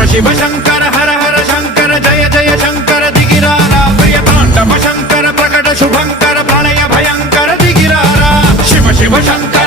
शिव शंकर हर हर शंकर जय जय शंकर दिगिरारा प्रिय तांडव शंकर प्रकट शुभंकर प्रलय भयंकर दिगिरारा शिव शिव शंकर